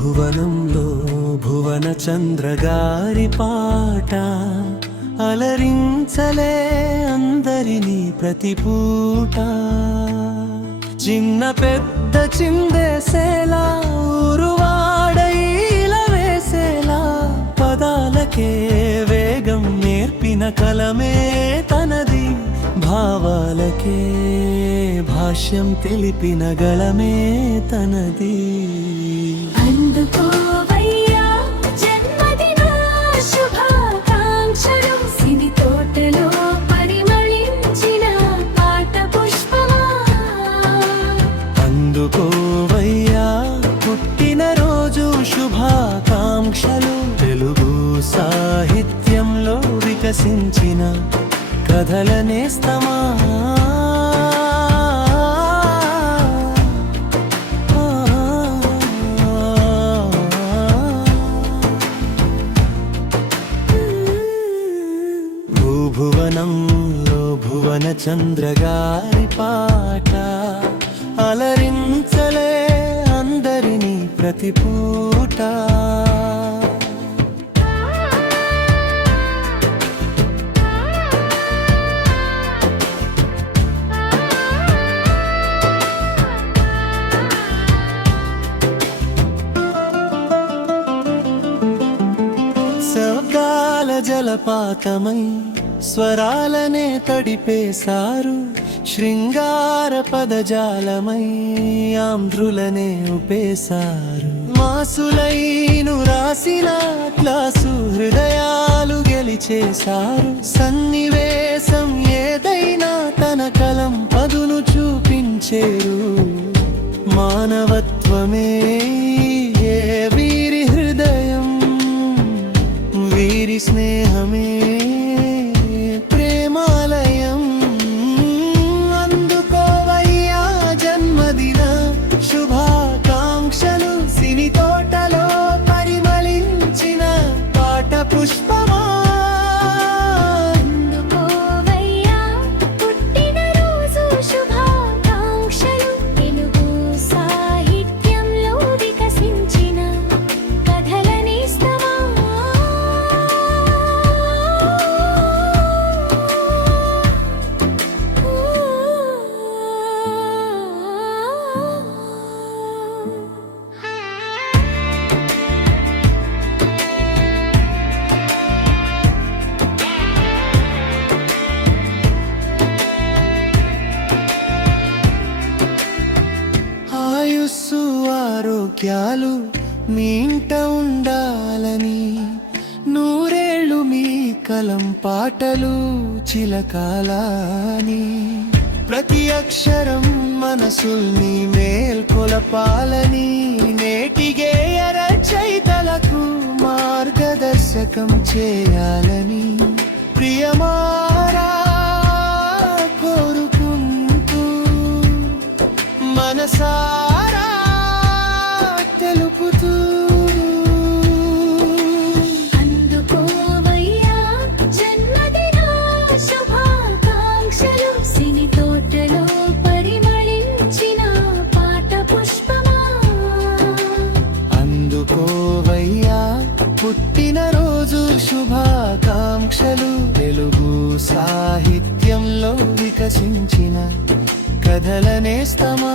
భువనంలో భువన చంద్రగారి పాట అలరించలే అందరినీ ప్రతి పూట. చిన్న పెద్ద చిందేసేలా ఊరువాడైల వేసేలా పదాలకే వేగం నేర్పిన కలమే తనది. భావాలకే భాష్యం తెలిపిన గళమే తనది. అందుకోవయ్యా జన్మదిన శుభాకాంక్షలు, సిరి తోటలో పరిమళించిన పాట పుష్పమా. అందుకోవయ్యా పుట్టినరోజు శుభాకాంక్షలు, తెలుగు సాహిత్యంలో వికసించిన కథల నేస్తమా. భువనంలో భువన చంద్రగారి పాట అలరించలే అందరినీ ప్రతి పూట. శబ్దాల జలపాతమై స్వరాలనే తడిపేశారు, శృంగార పదజాలమై ఆంధ్రులనే ఉపేశారు. మాసులైను రాసిన క్లాసు హృదయాలు గెలిచేశారు. సన్నివేశం ఏదైనా తన కలం పదును చూపించేరు. మానవత్వమే వీరి హృదయం, వీరి స్నేహమే ప్రేమాలయం. అందుకోవయ్యా జన్మదిన శుభాకాంక్షలు, సిని తోటలో పరిమళించిన పాట పుష్పమా. అందుకోవయ్యా పుట్టినరోజు శుభాకాంక్షలు, తెలుగు సాహిత్యంలో వికసించిన కథల నేస్తమా. ఆయుస్సు ఆరోగ్యాలు మీ ఇంట ఉండాలని, నూరేళ్ళు మీ కలం పాటలు చిలకాలని. ప్రతి అక్షరం మనసుల్ని మేల్కొలపాలని, నేటిగే రచయితలకు మార్గదర్శకం చేయాలని ప్రియమారా కోరుకుంటూ మనసారా తెలుపుతూ. అందుకోవయ్యా జన్మదిన శుభాకాంక్షలు, సిని తోటలో పరిమళించిన పాట పుష్పమా. అందుకోవయ్యా పుట్టినరోజు శుభాకాంక్షలు, తెలుగు సాహిత్యంలో వికసించిన కథల నేస్తమా.